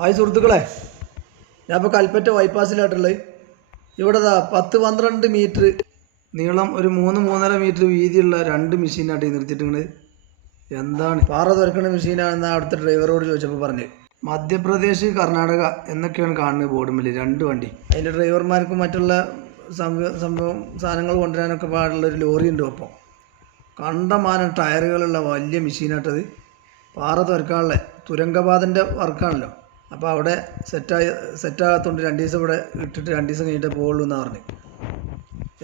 Hi സുഹൃത്തുക്കളെ, ഞാൻ ഇപ്പോൾ കൽപ്പറ്റ ബൈപ്പാസിലായിട്ടുള്ളത്. ഇവിടെ 10-12 മീറ്റർ നീളം, ഒരു 3-3.5 മീറ്റർ വീതിയുള്ള 2 മെഷീനായിട്ട് നിർത്തിയിട്ടുണ്ട്. എന്താണ് പാറ തുറക്കുന്ന മെഷീനാണെന്ന് അവിടുത്തെ ഡ്രൈവറോട് ചോദിച്ചപ്പോൾ പറഞ്ഞു. മധ്യപ്രദേശ്, കർണാടക എന്നൊക്കെയാണ് കാണുന്നത് ബോർഡുമിൽ 2 വണ്ടി. അതിൻ്റെ ഡ്രൈവർമാർക്കും മറ്റുള്ള സാധനങ്ങൾ കൊണ്ടുവരാനൊക്കെ പാടുള്ളൊരു ലോറി ഉണ്ട്. ഒപ്പം കണ്ടമാനം ടയറുകളുള്ള വലിയ മെഷീനായിട്ടത്. പാറ തുറക്കാനുള്ള തുരങ്കപാതൻ്റെ വർക്കാണല്ലോ. അപ്പോൾ അവിടെ സെറ്റാകത്തോണ്ട് 2 ദിവസം ഇവിടെ ഇട്ടിട്ട് 2 ദിവസം കഴിഞ്ഞിട്ടേ പോകുള്ളൂ എന്നാണ് പറഞ്ഞത്.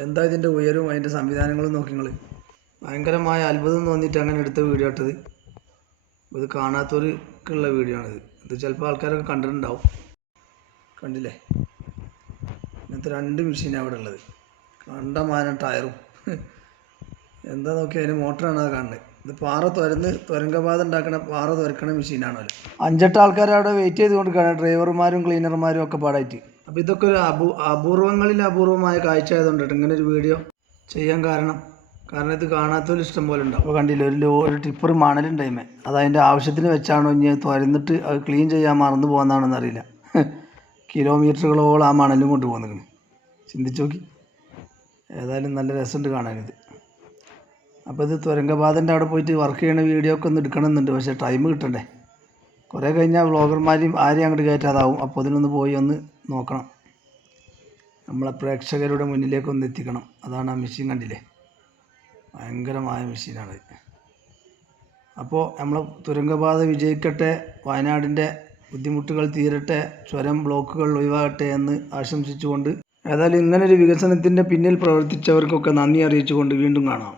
എന്താ ഇതിൻ്റെ ഉയരവും അതിൻ്റെ സംവിധാനങ്ങളും നോക്കി നിങ്ങൾ. ഭയങ്കരമായ അത്ഭുതം തോന്നിയിട്ട് അങ്ങനെ എടുത്ത വീഡിയോ ഇട്ടത്. ഇത് കാണാത്തവർക്കുള്ള വീഡിയോ ആണിത്. ഇത് ചിലപ്പോൾ ആൾക്കാരൊക്കെ കണ്ടിട്ടുണ്ടാവും. കണ്ടില്ലേ, ഇങ്ങനത്തെ 2 മെഷീനാണ് അവിടെ ഉള്ളത്. കണ്ടമാനം ടയറും എന്താ നോക്കി, അതിന് മോട്ടറാണ് അത് കാണുന്നത്. ഇത് പാറ തുരങ്കപാത ഉണ്ടാക്കണ പാറ തുരക്കണ മെഷീനാണല്ലോ. 5-8 ആൾക്കാർ അവിടെ വെയിറ്റ് ചെയ്തുകൊണ്ടിരിക്കുകയാണ്, ഡ്രൈവർമാരും ക്ലീനർമാരും ഒക്കെ പാടായിട്ട്. അപ്പോൾ ഇതൊക്കെ ഒരു അപൂർവമായ കാഴ്ച ആയതുകൊണ്ടിട്ട് ഇങ്ങനെ ഒരു വീഡിയോ ചെയ്യാൻ കാരണം ഇത് കാണാത്തവർ ഇഷ്ടം പോലെ ഉണ്ടാവും. അപ്പോൾ കണ്ടില്ല, ഒരു ടിപ്പർ മണലുണ്ടായിമേ. അത് അതിൻ്റെ ആവശ്യത്തിന് വെച്ചാണോ ഇനി തുരന്നിട്ട് അത് ക്ലീൻ ചെയ്യാൻ മറന്നു പോകുന്നതാണെന്ന് അറിയില്ല. കിലോമീറ്ററുകളോളം ആ മണലും കൊണ്ട് പോകുന്നു. ചിന്തിച്ചു നോക്കി. ഏതായാലും നല്ല രസമുണ്ട് കാണാനിത്. അപ്പോൾ ഇത് തുരങ്കപാതൻ്റെ അവിടെ പോയിട്ട് വർക്ക് ചെയ്യണ വീഡിയോ ഒക്കെ ഒന്ന് എടുക്കണമെന്നുണ്ട്. പക്ഷേ ടൈം കിട്ടണ്ടേ. കുറേ കഴിഞ്ഞാൽ വ്ളോഗർമാരെയും ആരെയും അങ്ങോട്ട് കയറ്റാതാവും. അപ്പോൾ അതിനൊന്ന് പോയി ഒന്ന് നോക്കണം. നമ്മളെ പ്രേക്ഷകരുടെ മുന്നിലേക്ക് ഒന്ന് എത്തിക്കണം. അതാണ് ആ മെഷീൻ. കണ്ടില്ലേ, ഭയങ്കരമായ മെഷീനാണ്. അപ്പോൾ നമ്മൾ തുരങ്കപാത വിജയിക്കട്ടെ, വയനാടിൻ്റെ ബുദ്ധിമുട്ടുകൾ തീരട്ടെ, ചുരം ബ്ലോക്കുകൾ ഒഴിവാകട്ടെ എന്ന് ആശംസിച്ചുകൊണ്ട്, ഏതായാലും ഇങ്ങനൊരു വികസനത്തിൻ്റെ പിന്നിൽ പ്രവർത്തിച്ചവർക്കൊക്കെ നന്ദി അറിയിച്ചുകൊണ്ട് വീണ്ടും കാണാം.